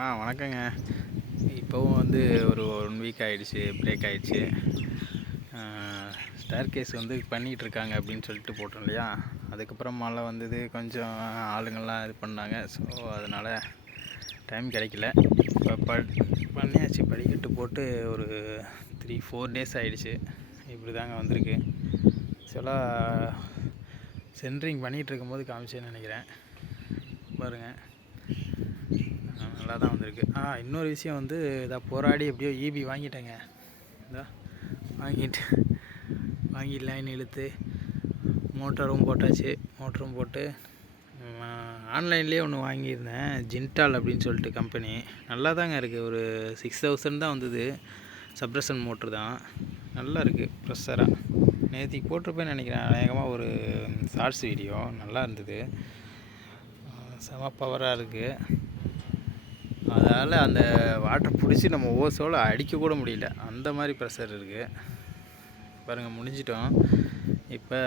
ஆ வணக்கங்க. இப்போவும் வந்து ஒரு ஒன் வீக் ஆகிடுச்சு பிரேக் ஆகிடுச்சு ஸ்டேர் கேஸ் வந்து பண்ணிகிட்டு இருக்காங்க அப்படின்னு சொல்லிட்டு போட்டோம் இல்லையா? அதுக்கப்புறம் மழை வந்தது கொஞ்சம் ஆளுங்கள்லாம் இது பண்ணாங்க. ஸோ அதனால் டைம் கிடைக்கல. இப்போ ப பண்ணியாச்சு. படிக்கட்டு போட்டு ஒரு த்ரீ ஃபோர் டேஸ் ஆகிடுச்சு இப்படி தாங்க வந்திருக்கு ஆக்சுவலாக சென்ட்ரிங் பண்ணிகிட்டு இருக்கும்போது காமிச்சேன்னு நினைக்கிறேன். பாருங்கள் நல்லா தான் வந்திருக்கு. ஆ இன்னொரு விஷயம் வந்து இதை போராடி எப்படியோ ஈபி வாங்கிட்டேங்க. இதா வாங்கிட்டு வாங்கி லைன் இழுத்து மோட்டரும் போட்டாச்சு. மோட்டரும் போட்டு ஆன்லைன்லேயே ஒன்று வாங்கியிருந்தேன். ஜின்டால் அப்படின்னு சொல்லிட்டு கம்பெனி நல்லா தாங்க இருக்குது ஒரு சிக்ஸ் தௌசண்ட் தான் வந்தது. சப்ரஷன் மோட்ரு தான். நல்லா இருக்குது ப்ரெஷராக நேற்றுக்கு போட்டிருப்பேன்னு நினைக்கிறேன். அநேகமாக ஒரு ஷார்ட்ஸ் வீடியோ நல்லா இருந்தது. செம பவராக இருக்குது அதனால் அந்த வாட்டர் பிடிச்சி நம்ம ஓசோவில் அடிக்கக்கூட முடியல. அந்த மாதிரி ப்ரெஷர் இருக்குது பாருங்கள் முடிஞ்சிட்டோம். இப்போ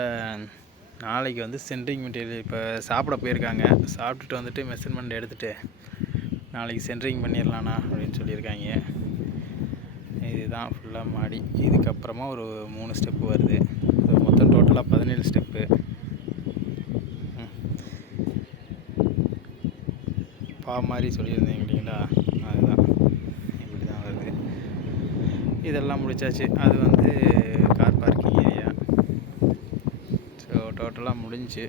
நாளைக்கு வந்து சென்ட்ரிங் மெட்டீரியல் இப்போ சாப்பிட போயிருக்காங்க. சாப்பிட்டுட்டு வந்துட்டு மெஷர்மெண்ட் எடுத்துகிட்டு நாளைக்கு சென்ட்ரிங் பண்ணிடலாண்ணா அப்படின்னு சொல்லியிருக்காங்க. இதுதான் ஃபுல்லாக மாடி. இதுக்கப்புறமா ஒரு மூணு ஸ்டெப்பு வருது. மொத்தம் டோட்டலாக பதினேழு ஸ்டெப்பு பா மாதிரி சொல்லியிருந்தேன் இல்லைங்களா? அதுதான். இப்படி தான் வருது. இதெல்லாம் முடிச்சாச்சு. அது வந்து கார் பார்க்கிங் ஏரியா ஸோ டோட்டலாக முடிஞ்சு.